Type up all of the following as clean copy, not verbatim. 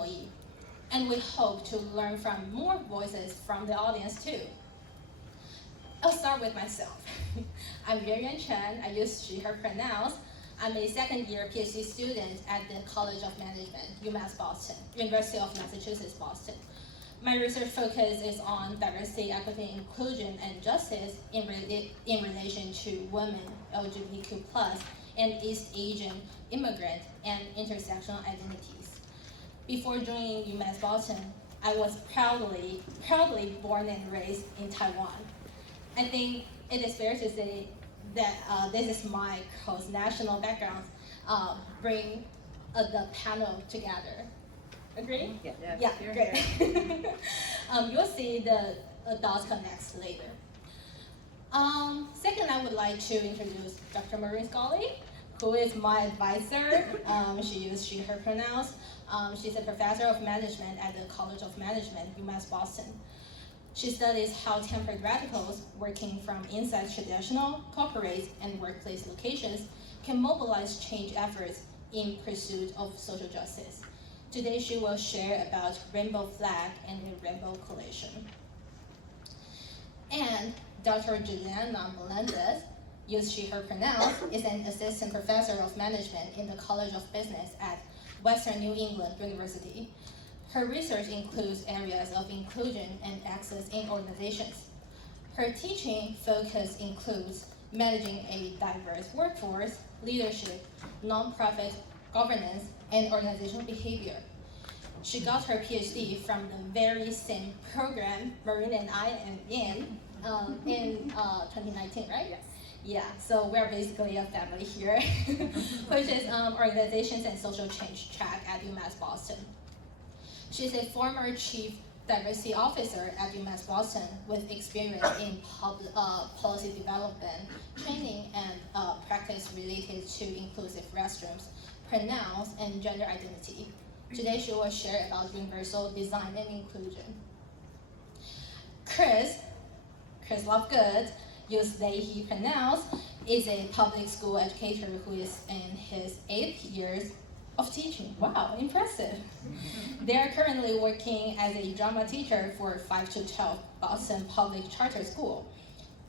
employee. And we hope to learn from more voices from the audience too. I'll start with myself. I'm Yuan-Yuan. I use she, her pronouns. I'm a second-year PhD student at the College of Management, UMass Boston, University of Massachusetts, Boston. My research focus is on diversity, equity, inclusion, and justice in relation to women, LGBTQ+, and East Asian immigrant and intersectional identities. Before joining UMass Boston, I was proudly born and raised in Taiwan. I think it is fair to say that this is my cross-national background bring the panel together. Agree? Yeah, great. You'll see the dots connect later. Second, I would like to introduce Dr. Maureen Scully, who is my advisor. She uses she, her pronouns. She's a professor of management at the College of Management, UMass Boston. She studies how tempered radicals working from inside traditional, corporate, and workplace locations can mobilize change efforts in pursuit of social justice. Today, she will share about rainbow flag and the rainbow coalition. And Dr. Georgianna Meléndez, use she, her pronouns, is an assistant professor of management in the College of Business at Western New England University. Her research includes areas of inclusion and access in organizations. Her teaching focus includes managing a diverse workforce, leadership, nonprofit governance, and organizational behavior. She got her PhD from the very same program Maureen and I am in 2019, right? Yes. Yeah, so we're basically a family here, which is Organizations and Social Change track at UMass Boston. She's a former chief diversity officer at UMass Boston with experience in policy development, training, and practice related to inclusive restrooms, pronouns, and gender identity. Today she will share about universal design and inclusion. Chris Lovegood, use they, he pronouns, is a public school educator who is in his 8th years of teaching. Wow, impressive. They are currently working as a drama teacher for 5 to 12 Boston Public Charter School.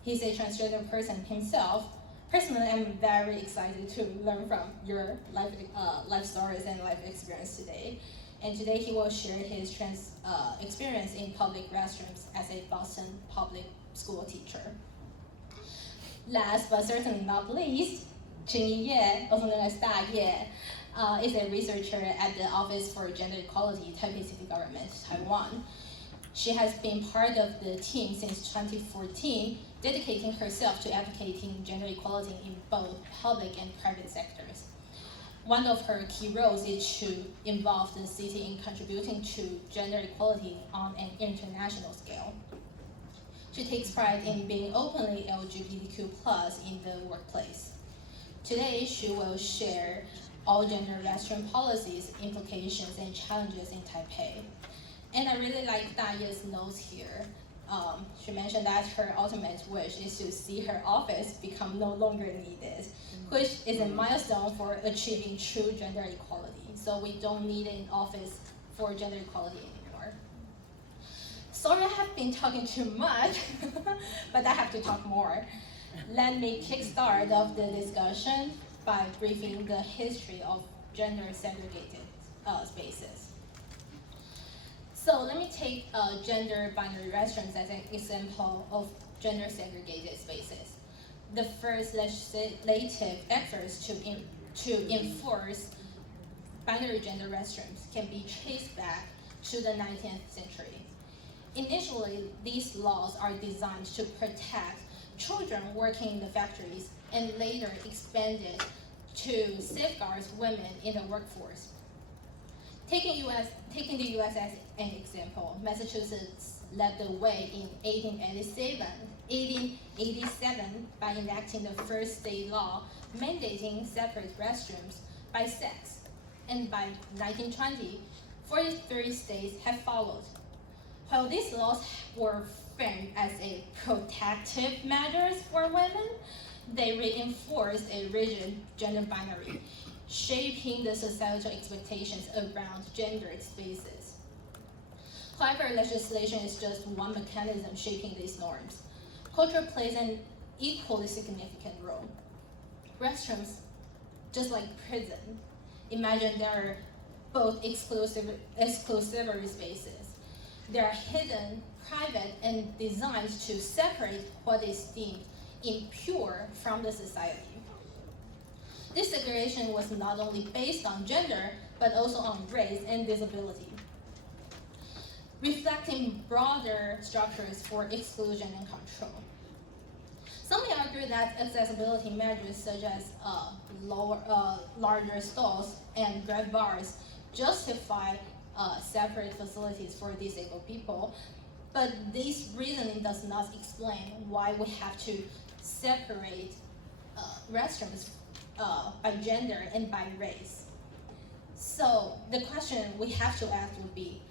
He's a transgender person himself. Personally, I'm very excited to learn from your life stories and life experience today. And today he will share his experience in public restrooms as a Boston public school teacher. Last but certainly not least, Jingyi Ye, also known as Da Ye, is a researcher at the Office for Gender Equality, Taipei City Government, Taiwan. She has been part of the team since 2014, dedicating herself to advocating gender equality in both public and private sectors. One of her key roles is to involve the city in contributing to gender equality on an international scale. She takes pride in being openly LGBTQ+ in the workplace. Today, she will share all gender restroom policies, implications, and challenges in Taipei. And I really like Daya's notes here. She mentioned that her ultimate wish is to see her office become no longer needed, which is a milestone for achieving true gender equality. So we don't need an office for gender equality anymore. Sorry I have been talking too much, but I have to talk more. Let me kickstart off the discussion by briefing the history of gender segregated spaces. So let me take gender binary restrooms as an example of gender segregated spaces. The first legislative efforts to enforce binary gender restrooms can be traced back to the 19th century. Initially, these laws are designed to protect children working in the factories and later expanded to safeguard women in the workforce. Taking the US as an example, Massachusetts led the way in 1887 by enacting the first state law mandating separate restrooms by sex. And by 1920, 43 states have followed. While these laws were framed as a protective measures for women, they reinforced a rigid gender binary, shaping the societal expectations around gendered spaces. However, legislation is just one mechanism shaping these norms. Culture plays an equally significant role. Restrooms, just like prison, imagine they're both exclusivity spaces. They are hidden, private, and designed to separate what is deemed impure from the society. This segregation was not only based on gender, but also on race and disability, reflecting broader structures for exclusion and control. Some may argue that accessibility measures such as larger stalls and grab bars justify separate facilities for disabled people, but this reasoning does not explain why we have to separate restrooms by gender and by race. So the question we have to ask would be,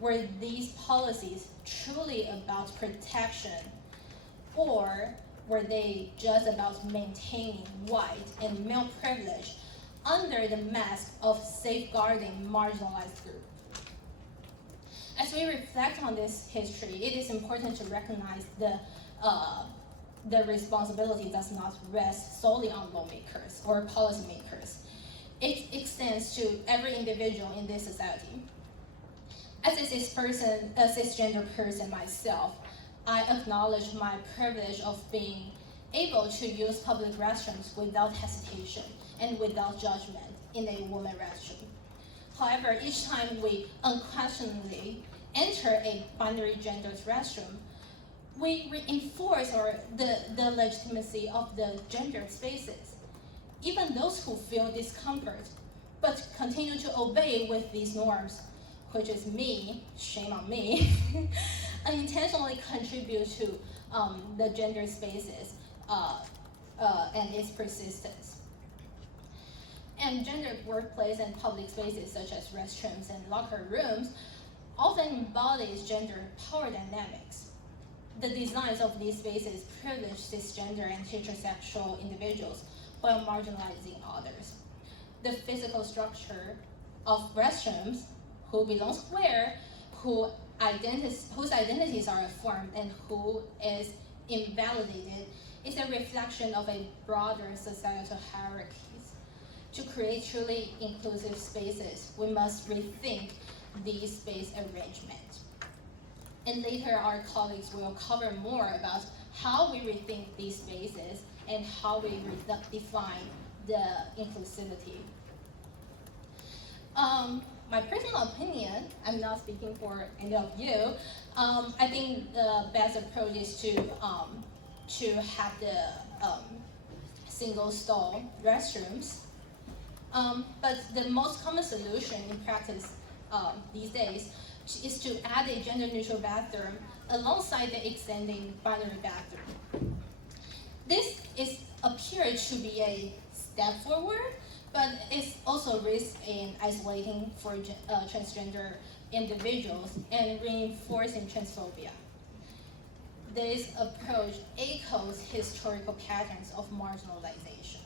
were these policies truly about protection, or were they just about maintaining white and male privilege under the mask of safeguarding marginalized groups? As we reflect on this history, it is important to recognize the responsibility does not rest solely on lawmakers or policymakers. It extends to every individual in this society. As a cisgender person myself, I acknowledge my privilege of being able to use public restrooms without hesitation and without judgment in a women's restroom. However, each time we unquestionably enter a binary gendered restroom, we reinforce the legitimacy of the gendered spaces. Even those who feel discomfort but continue to obey with these norms, which is me, shame on me, unintentionally contribute to the gender spaces and its persistence. And gendered workplace and public spaces such as restrooms and locker rooms often embodies gender power dynamics. The designs of these spaces privilege cisgender and heterosexual individuals while marginalizing others. The physical structure of restrooms, who belongs where, whose identities are affirmed, and who is invalidated, is a reflection of a broader societal hierarchies. To create truly inclusive spaces, we must rethink these space arrangements. And later, our colleagues will cover more about how we rethink these spaces and how we redefine the inclusivity. My personal opinion, I'm not speaking for any of you, I think the best approach is to have the single stall restrooms. But the most common solution in practice these days is to add a gender-neutral bathroom alongside the extending binary bathroom. This appears to be a step forward, but it's also risk in isolating for transgender individuals and reinforcing transphobia. This approach echoes historical patterns of marginalization.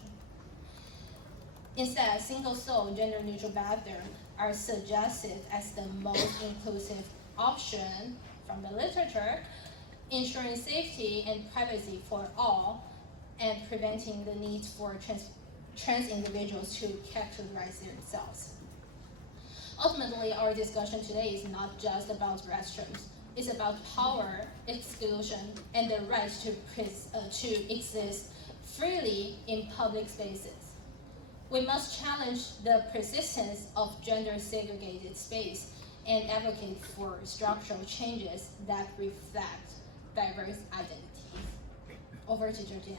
Instead, single-stall gender-neutral bathrooms are suggested as the most inclusive option from the literature, ensuring safety and privacy for all, and preventing the need for trans individuals to characterize themselves. Ultimately, our discussion today is not just about restrooms. It's about power, exclusion, and the right to exist freely in public spaces. We must challenge the persistence of gender-segregated space and advocate for structural changes that reflect diverse identities. Over to Georgianna.